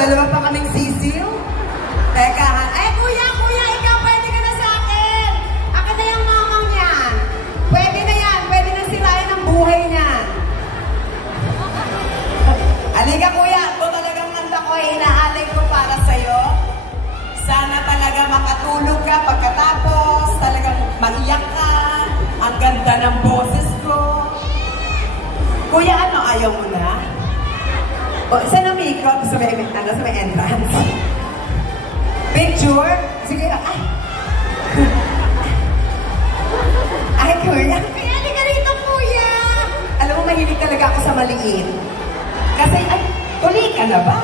dalawa pa kaming sisiw. Teka, ay kuya, ikaw pwede ka na sa akin. Akin na yung mamang niyan. Pwede na yan, pwede na sirain ang buhay niyan. Halika kuya, ito talagang handa ko, hinaalay ko para sa'yo. Sana talaga makatulog ka pagkatapos, talagang maiyak ka. Ang ganda ng boses ko. Kuya, ano, ayaw mo na? O, saan ang makeup? Sa may entrance. Picture? Sige, ay. Ay, kuya. Kaya, hindi ka rito, kuya. Alam mo, mahilig talaga ako sa maliit. Kasi, ay, tuli ka na ba?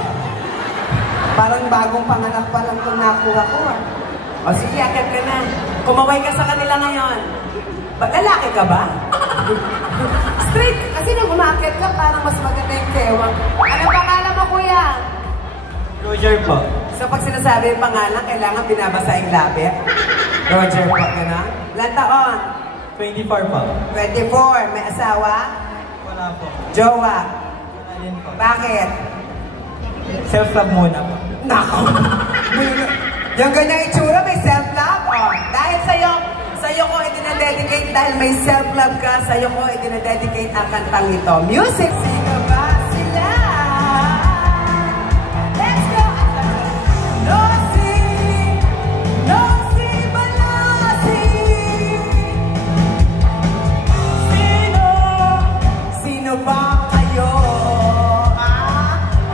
Parang bagong panganak pa lang itong nakuha ko. O, sige, akit ka na. Kumaway ka sa kanila ngayon. Lalaki ka ba? Straight. Kasi nung umakit ka, parang mas maganda yung kewang. Anong pangalan mo, kuya? Roger po. So, pag sinasabi yung pangalan, kailangan binabasa yung labi. Roger po, gano'n? Ilan taon? 24 po. 24. May asawa? Wala po. Jowa? Wala din po. Bakit? Self-love muna po. Nako! Yung ganyang itsura, may self-love? Oh, dahil sa'yo ko idinededicate, dahil may self-love ka, sa'yo ko idinededicate ang kantang ito. Music! Siga ba sila? Let's go! Nosi Balasi! Sino ba kayo?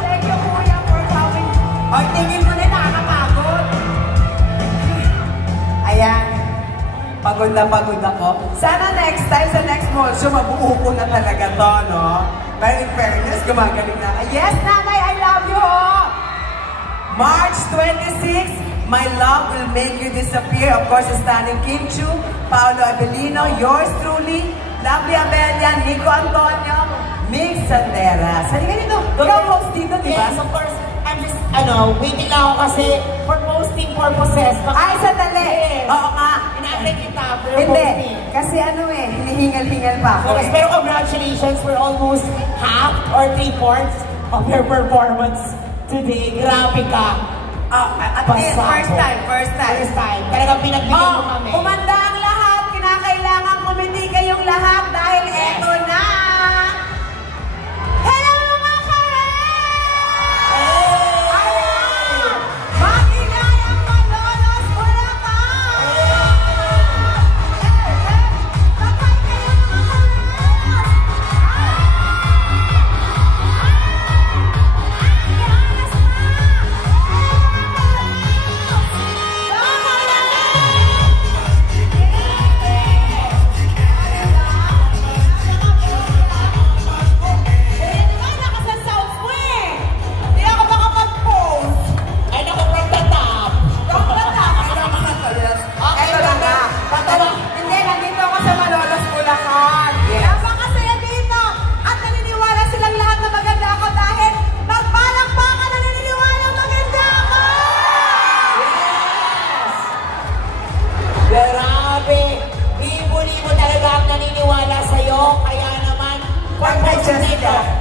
Thank you, kuya, for coming. Ay, tingin mo na, nakakapagod. Ayan. Pagod na pagod ako. Sana next time, sa next mall show, mabuo ko na talaga to, no? Pero in fairness, gumagaling na. Yes, nanay, I love you, oh! March 26, My Love Will Make You Disappear. Of course, standing Kim Chu, Paolo Abelino, yours truly, Lovely Abelia, Nico Antonio, Mix Sandera. Sali ka dito. Ikaw host dito, di ba? Yes, of course. I'm just, waiting lang ako kasi for posting purposes. Ay, sandali. Yes. Oo nga. Inaantay kita for Hindi. posting. Kasi ano hinihingal-hingal pa ako. Yes, pero congratulations, we're almost half or 3/4 of your performance today. Grabe ka. At least, first time. First time. Talagang pinagbigyan mo kami. Umanda ang lahat. Kinakailangan kumiti kayong lahat dahil eto na. Hello, mga kare! Ayan! Magingay ang Malolos Bulacan! Sakay kayo, mga kare!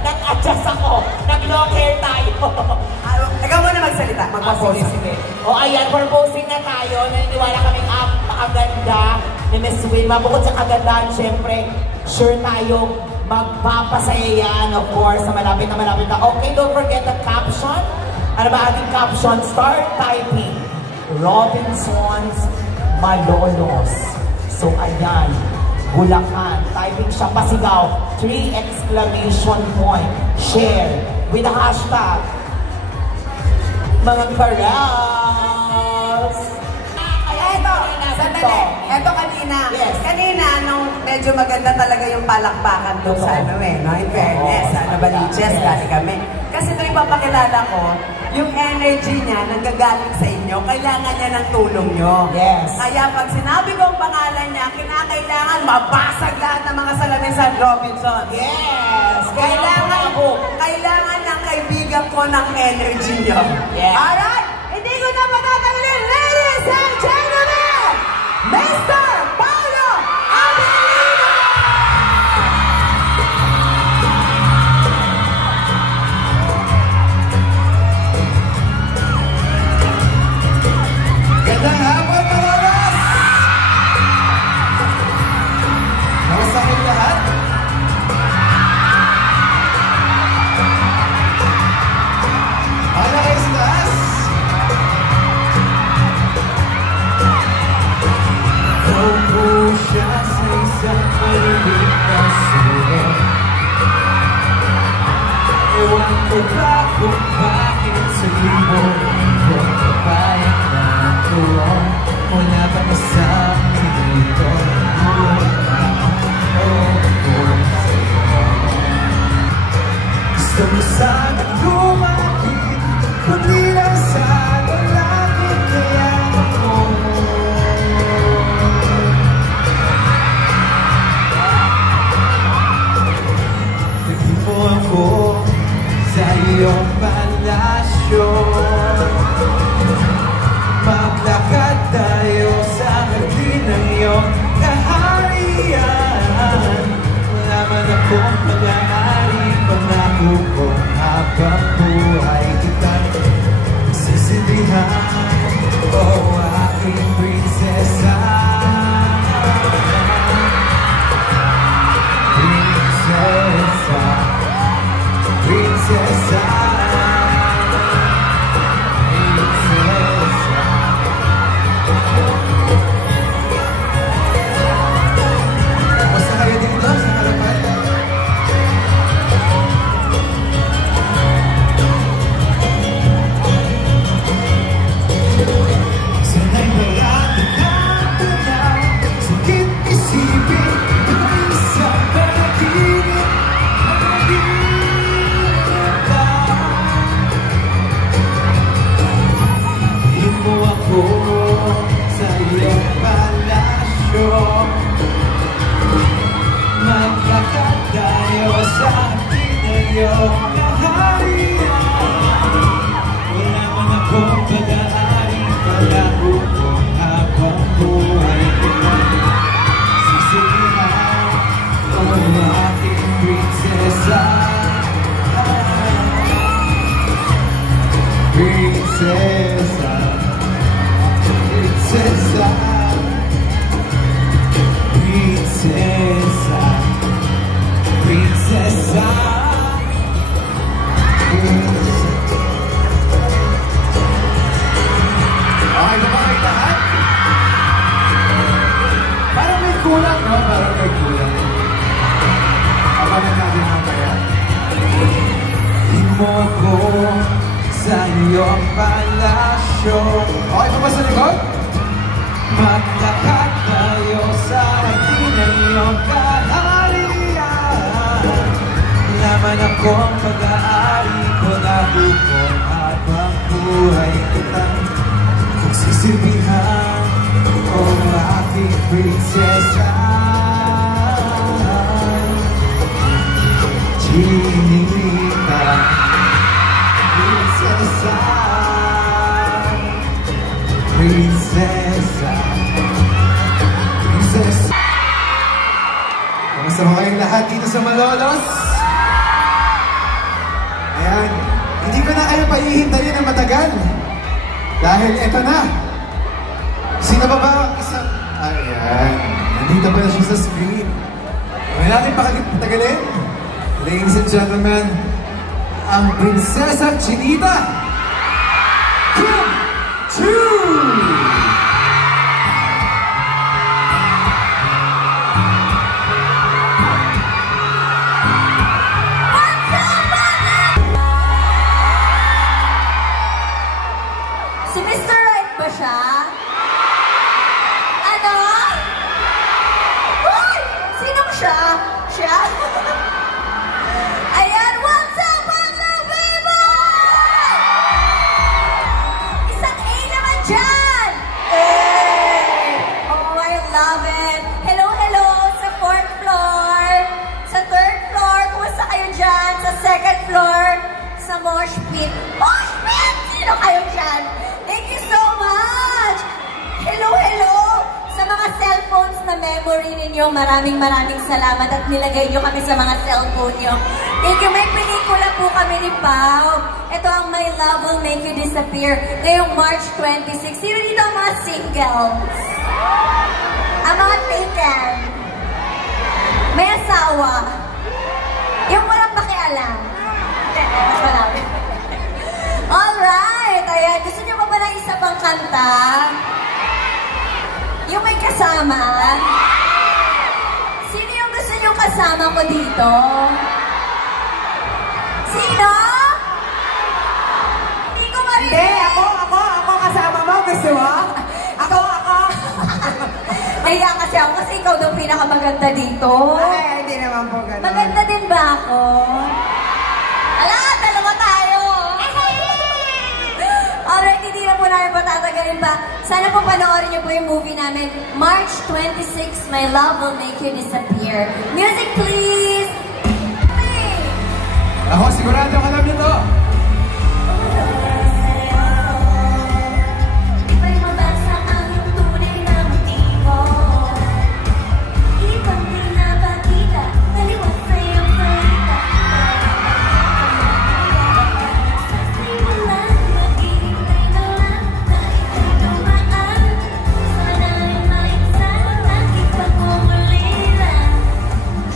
Nag-adjust ako. Nag-long hair tayo. Ikaw muna magsalita. Magpapost. Sige. O ayan, for posting na tayo. Naniniwala kaming napakaganda ni Miss Wilma. Bukod sa kagandahan, syempre, sure tayong magpapasaya yan, of course, sa malapit na. Okay, don't forget the caption. Ano ba ating caption? Start typing. Robinson's Malolos. So ayan. Bulacan. Typing siya pasigaw. 3 exclamation point. Share with the hashtag mga karals. Sandali. Eto kanina. Yes. Kanina, nung medyo maganda talaga yung palakpakan doon sa ano no? In fairness, Baliches, dali kami. Kasi ito ipapakilala ko, yung energy niya nanggagaling sa inyo, kailangan niya ng tulong nyo. Yes. Kaya pag sinabi ko ang pangalan niya, kinakailangan mabasag lahat ng mga salamin sa Robinson. Yes. Kailangan ng kaibigan ko ng energy nyo. Yes. Alright? Hindi ko na patatagalin. Ladies and gentlemen, Mr. Paolo Abelino! libo ko papayag na ako. Wala pa na sa akin ito. Gusto ko sana lumapit, kundi lang sa lalaki kaya ako. Tingin mo ako sa iyong palasyo. Maglakad tayo sa hardin ng iyong kaharian. Wala man akong pag-aari, pangako ko habang buhay kita'y sisilbihan. Oh, aking prinsesa, prinsesa, prinsesa, prinsesa. Basta kayo dito sa harapan. Sana'y marami kang tanaw, sakit isipin, tuloy sa panaginip, panaginip ka. Tingin mo ako sa iyong palasyo. Maglakad tayo sa akin ng iyong kaharian. Wala man akong pag-aari, pangako ko habang buhay kita'y sisilbihan. Oh, aking prinsesa, prinsesa, prinsesa, prinsesa, prinsesa, prinsesa. Okay ba kayo lahat? Parang may kulang, no? Parang may kulang. Abangan natin ang kaya. Tingin mo ako sa iyong palasyo. Okay pa ba sa likod? Maglakad tayo sa hardin ng iyong kaharian. Laman akong pag-aari ko na bukong habang buhay kita'y sisilbihan. Oh, aking prinsesa, Chinita, prinsesa, prinsesa, prinsesa. Kamusta mo kayong lahat dito sa Malolos? Ayan, hindi ko na kayo paihintayin ng matagal. Dahil eto na. Sino ba ang isang... Ayan. Nandito pa na siya sa screen. Huwag natin patagalin. Ladies and gentlemen, ang Prinsesa Chinita, Kim Chu! Si Mr. Right ba siya? Ano? Uy! Sinong siya? Siya? Ayan, what's up, mga people? Isang A naman dyan! Hey! Oh, I love it. Hello, hello sa 4th floor. Sa 3rd floor, kumusta kayo dyan? Sa 2nd floor, sa Mosh Pit. Mosh Pit! Sino kayo dyan? Thank you so much! Hello, hello! Sa mga cellphones na memory ninyo, maraming salamat at nilagay nyo kami sa mga cellphone nyo. Thank you. May pelikula po kami ni Pao. Ito ang My Love Will Make You Disappear ngayong March 26. Sino dito ang mga singles? Ang mga taken? May asawa? Yung walang pakialam? Mas marami. Alright! Ayan, gusto nyo ba ng isa pang kanta? Yung may kasama? Sino yung gusto nyo kasama ko dito? Sino? Hindi ko nahiya kasi ako kasi ikaw daw pinakamaganda dito. Ay, hindi naman po ganun. Maganda din ba ako? Ala, dalawa tayo! Alright, hindi na po namin patatagalin pa. Sana po panoorin niyo po yung movie namin. March 26, My Love Will Make You Disappear. Music, please! Ako, sigurado ka alam niyo to. May mabasa ang iyong tunay na motibo. Ibang pinapakita, naliwas sa iyong salita. Sasimulan, maghihintay na lang na ika'y dumaan. Sana ay maigsan ang ipag-umuliran.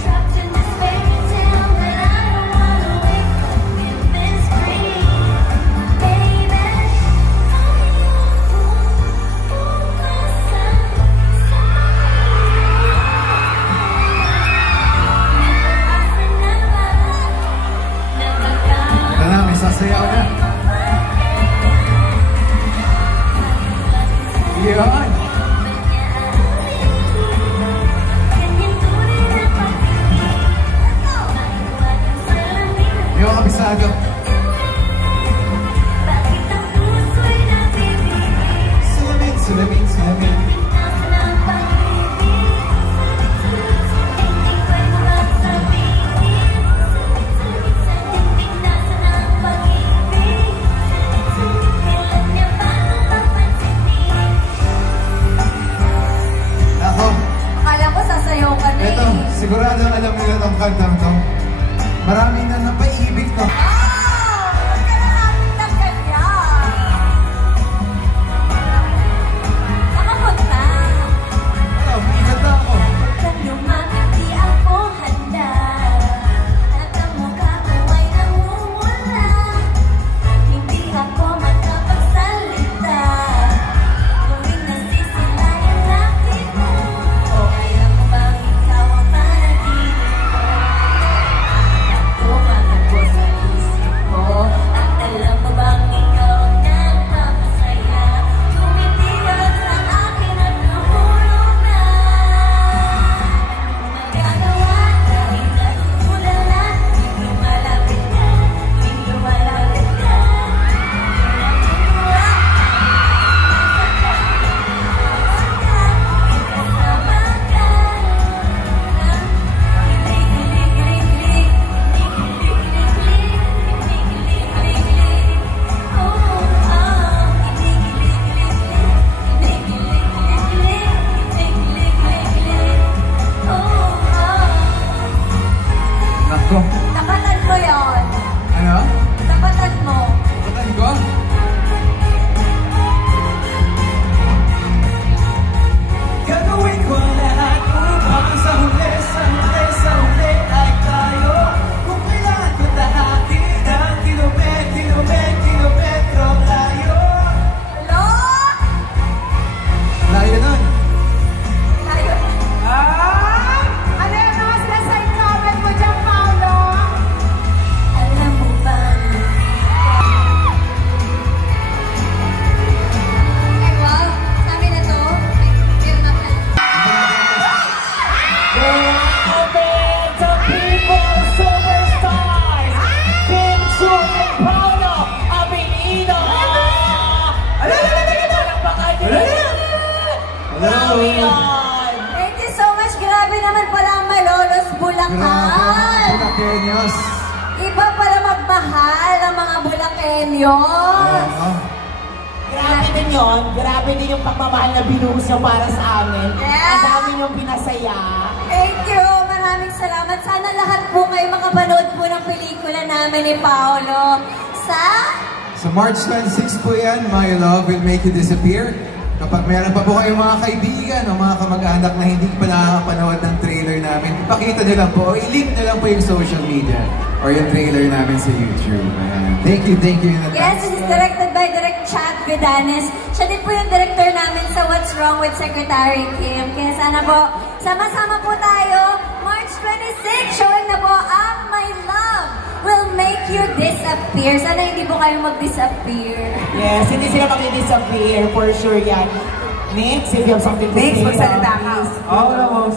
Trapped in this fairy tale that I don't wanna wake up in this dream. Baby, Ito na, may sasayaw na. Yun. Yung kabisado. Sulamin, sulamin, sulamin. Ako, Akala ko sasayaw ka na ito, sigurado alam nila itong kantang to. Marami na napaibig to. Huwag ka na namin ng ganyan. Nakapunta. Ikat na ako. Huwag kang lumapit, di ako handa. At ang mukha ko ay namumula. Hindi ako makapagsalita. Tuwing nasisilayan na kita. O alam mo bang ikaw ang panaginip ko? Tumatakbo sa isip ko. At alam mo bang ikaw ang nagpapasaya? Tumitigil sa akin at nahulog na. Ano magagawa kahit natutulala? Tuwing lumalapit ka, tuwing lumalapit ka. Nako. Tapatan mo yun. Ano? Tapatan mo. Patan ko? Gagawin ko lahat upang sa huli ay tayo. Kung kailangan ko tahakin ang kilometro layo. Hello? Layo nun. Tayo. Ano yung mga sinaside comment mo dyan, Paolo? Alam mo ba? Ay, wow. Sabi na to. Meron na pala. Grabe, the people superstars! Kim Chu and Paolo Abilino! Grabe yun! Thank you so much. Grabe naman pala ang Malolos Bulacan. Bulakenyos. Iba pala magmahal ang mga Bulakenyos. Grabe din yun. Grabe din yung pagmamahal na binuhos niyo para sa amin. Yeah. Ang dami niyong pinasaya. Thank you. Maraming salamat. Sana lahat po kayo makapanood po ng pelikula namin ni Paolo. Sa March 26 po yan, My Love Will Make You Disappear. Kapag meron pa po kayong mga kaibigan o mga kamag-anak na hindi pa nakakapanood ng trailer namin, ipakita nyo lang po o i-link nyo lang po yung social media or yung trailer namin sa YouTube. Ayan. Thank you in advance. Yes, this is directed by Direct Chad Vidanes. Siya din po yung director namin sa What's Wrong with Secretary Kim. Kaya sana po, sama-sama po tayo. March 26, showing na po ang My Love Will Make You Disappear. Sana hindi po kayo mag-disappear. Yes, hindi sila mag-disappear. For sure yan. Next, if you have something to Next, say. magsalita ka. Oo naman,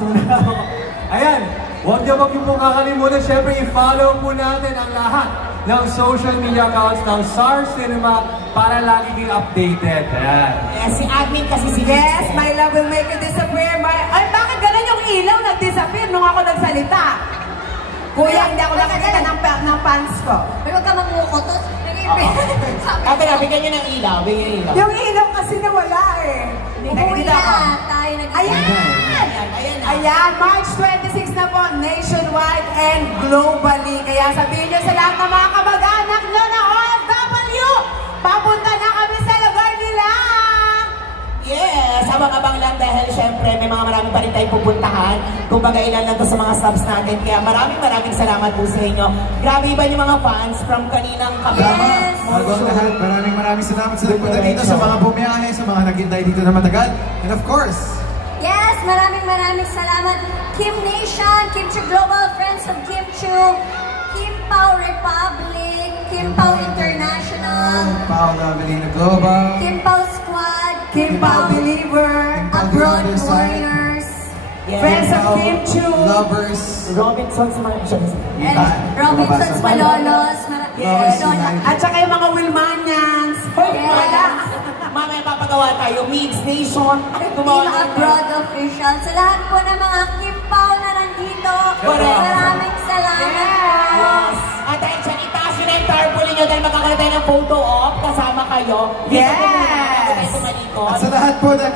ayan, huwag niyo po kakalimutan, syempre i-follow po natin ang lahat ng social media accounts ng SAR Cinema para lagi kayong updated. Ayan. Yes, si admin kasi si Yes, my love will make you disappear. Ay, bakit ganun yung ilaw nag-disappear nung ako nagsalita? Kuya, hindi ako nakakita ng pants ko. Pero huwag ka mangukutot. Ate, bigyan niyo ng ilaw, bigyan niyo ilaw. Yung ilaw kasi nawala eh. Umuwi Nakikita ko. na tayo Ayan! Ayan na. Ayan, March 26 na po, nationwide and globally. Kaya sabihin niyo sa lahat ng mga kamag-anak nyo na OFW, papunta na kami sa lugar nila! Yes, abang-abang lang dahil syempre may mga marami pa rin tayong pupuntahan. Kumbaga ilan lang to sa mga subs natin. Kaya maraming salamat po sa inyo. Grabe iba yung mga fans from kaninang kami. Yes. Bago ang lahat, maraming salamat sa nagpunta dito, sa mga bumiyahe, sa mga naghintay dito na matagal. And of course, Yes, maraming salamat. Kim Nation, Kim Chu Global, Friends of Kim Chu, Kim Pao Republic, Kim Pao International, Paula Avelino Global, Kim Pao Squad, Kim Pao Believer, Abroad Warriors, Yes. Friends of Kim Chu, Lovers, Robinson's Mansions. and Robinson's Malolos, Yes. at saka yung mga Wilmanians. Yes. Mamaya papagawa tayo, Mix Nation. Ay, Team gumawa tayo. Abroad Official. Sa lahat po ng mga Kim Pao na nandito, Correct. maraming salamat po. Yes. At ayun siya, itaas nyo na yung tarpaulin nyo dahil magkakaroon tayo ng photo op kasama kayo. Yes. Bago tayo tumalikod. at sa lahat po na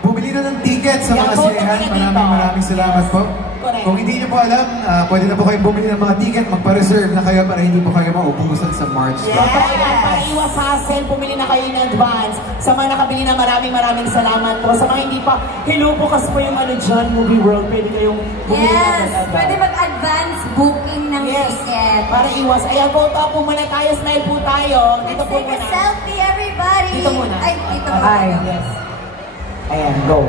bumili na ng ticket sa mga Yeah, photo sinehan, ka dito. maraming salamat po. Correct. Kung hindi niyo po alam, pwede na po kayong bumili ng mga ticket, magpa-reserve na kayo para hindi po kayo maubusan sa March. Yes. Para iwas hassle, pumili na kayo in advance. Sa mga nakabili na maraming salamat po. Sa mga hindi pa, hello po kasi po yung ano dyan, Movie World, pwede kayong bumili na Yes, agad. pwede mag-advance booking ng Yes, ticket. para iwas. Ayan, photo po muna tayo, smile po tayo. Dito Let's po take a muna. selfie, everybody. Dito muna. Ay, dito Ay. muna. Yes. Ayan, go.